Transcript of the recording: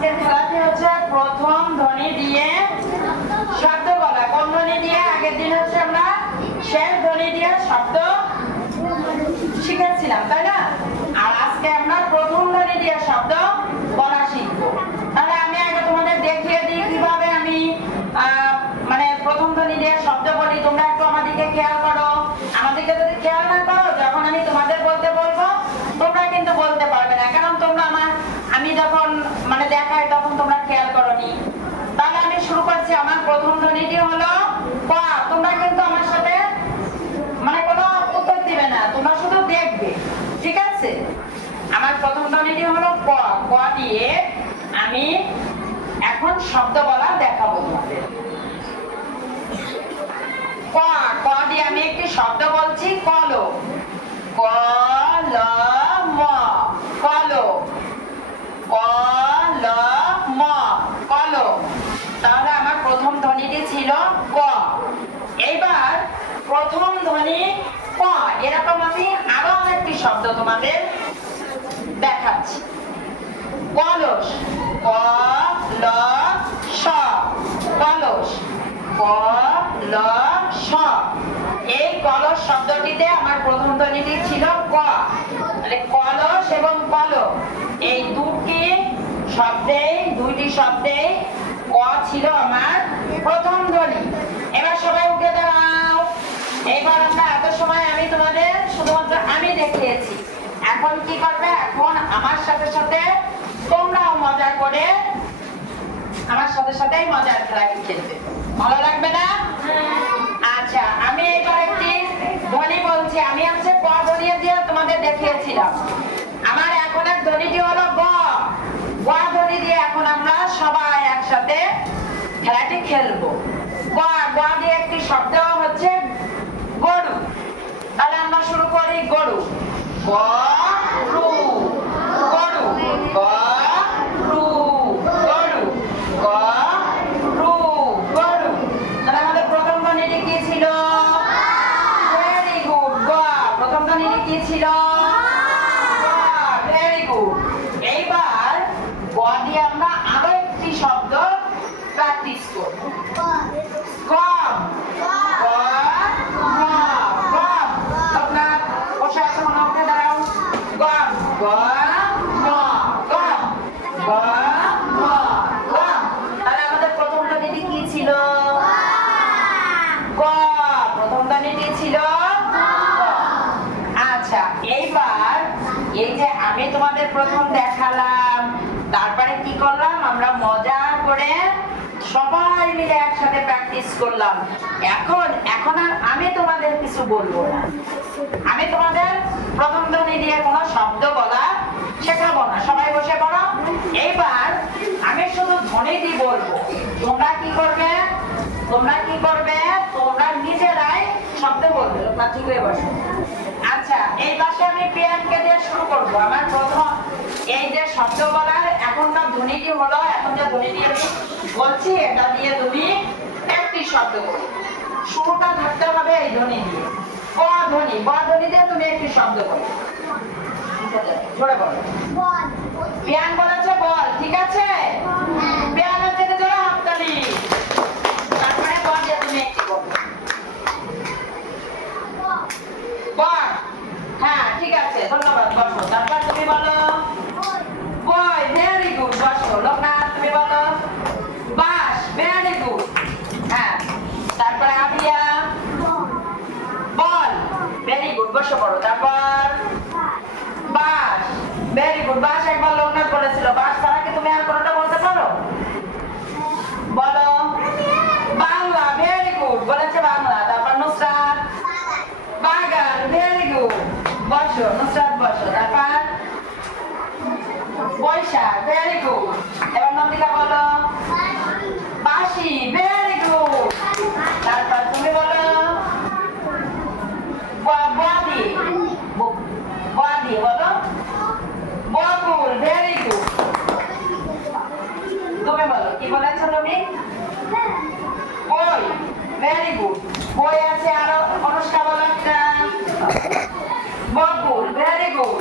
আজকের খেলাটি হচ্ছে প্রথম ধ্বনি দিয়ে শব্দ বলা। কোন ধ্বনি দিয়ে? আগের দিন হচ্ছে আমরা শেষ ধ্বনি দিয়ে শব্দ শিখেছিলাম, তাই না? আর আজকে আমরা প্রথম ধ্বনি দিয়ে শব্দ বলা শিখবো। তাহলে আমি আগে তোমাদের দেখিয়ে দিই কিভাবে আমি মানে প্রথম ধ্বনি দিয়ে শব্দ বলি। তোমরা একটু আমার দিকে খেয়াল করো। আমার দিকে যদি খেয়াল না করো, যখন আমি তোমাদের বলতে বলবো তোমরা কিন্তু বলতে পারবে না, কারণ তোমরা আমি যখন মানে দেখাই তখন তোমরা খেয়াল করোনি। তাহলে আমি শুরু করছি। আমার প্রথম ধ্বনিটি হলো ক। তোমরা কিন্তু আমার সাথে মানে কোনো উত্তর দিবে না, তোমরা শুধু দেখবে, ঠিক আছে? আমার প্রথম ধ্বনিটি হলো ক। ক দিয়ে আমি এখন শব্দ বলা দেখাবো তোমাদের। ক। ক দিয়ে আমি একটি শব্দ বলছি, কলম। কলম। কলম। কলম। কলম। তাহলে আমার প্রথম ধ্বনিটি ছিল ক। এইবার প্রথম ধ্বনি ক, এরকম আমি আরো একটি শব্দ তোমাদের দেখাচ্ছি। কলস। কলস। কলস। কলস। এই কলস শব্দটিতে আমার প্রথম ধ্বনিটি ছিল ক। তাহলে কলস এবং কলম এই দুইটি শব্দে ক ছিল আমার প্রথম ধ্বনি। এবার সবাই উঠে দাঁড়াও। এবার আমরা এত সময় আমি তোমাদের শুধুমাত্র আমি দেখিয়েছি। এখন কি করবে? এখন আমার সাথে সাথে তোমরাও মজা করে আমার সাথে সাথেই মজার খেলাটি খেলবে। ভালো লাগবে না? আচ্ছা, আমি এবার একটি ধ্বনি বলছি। আমি হচ্ছে ক ধ্বনি দিয়ে তোমাদের দেখিয়েছিলাম। আমার এখন এক ধ্বনিটি হলো গ। গ ধ্বনি দিয়ে এখন আমরা সবাই একসাথে খেলাটি খেলবো। গ। গ দিয়ে একটি শব্দ হচ্ছে গরু। তাহলে আমরা শুরু করি। গরু। গরু। গরু। গরু। গরু। গরু। গরু। তাহলে আমাদের প্রথম ধ্বনিটি কি ছিল? Very good. গ। প্রথম ধ্বনিটি কি ছিল? Very good. এইবার গ দিয়ে আমরা আরো একটি শব্দ প্র্যাকটিস করব। গম। তাহলে আমাদের প্রথম ধ্বনিটি কি ছিল? গ। প্রথম ধ্বনিটি ছিল গ। আচ্ছা, এইবার এই যে আমি তোমাদের প্রথম দেখালাম, তারপরে কি করলাম? আমরা মজা করে সবাই মিলে একসাথে প্র্যাকটিস করলাম। এখন আর আমি তোমাদের কিছু বলবো না। আমি তোমাদের প্রথম ধ্বনি দিয়ে কোনো শব্দ বলা শেখাবো না। সবাই বসে পড়ো। এইবার আমি শুধু ধ্বনিটি বলবো। তোমরা কি করবে? তোমরা নিজেরাই শব্দ বলবে। তোমরা ঠিক হয়ে বসো। আচ্ছা, এই পাশে আমি প্রিয়ানকে দিয়ে শুরু করবো। আমার প্রথম এই যে শব্দ বলার এখনকার ধ্বনিটি হলো, এখন যে ধ্বনিটি আমি বলছি এটা দিয়ে তুমি একটি শব্দ বলো। শুরুটা থাকতে হবে এই ধ্বনি দিয়ে। ক ধ্বনি। ব ধ্বনি দিয়ে তুমি একটি শব্দ বলো। জোরে বলো। প্রিয়ান বলেছে বল, ঠিক আছে? প্রিয়ানের থেকে জোরে হাততালি। তারপরে ব দিয়ে তুমি একটি বলো। বল। হ্যাঁ, ঠিক আছে, ধন্যবাদ। বসো। তারপর তুমি বলো বয়। Very good. বসো। লোকনাথ, তুমি বলো বাস। Very good. হ্যাঁ, তারপরে আবিয়া বল। Very good. বসে পড়ো। তারপর বাস। Very good. বাস একবার লোকনাথ বলেছিল। বাস ছাড়া কি তুমি আর কোনটা বলতে পারো? বলো বাংলা। ভেরি গুড বলেছে বাংলা। তারপর নুসরাত বাগান। Very good. বসো নুসরাত, বসো। তারপর বৈশাখ। Very good. এবার নন্দিকা বলো বাসি। Very good. তারপর তুমি বলো বাদি। বাদি বলো বকুল। Very good. তুমি বলো কি বলেছো তুমি? বই। Very good. বই আছে আরো। অনুষ্কা বলো একটা। বকুল। Very good.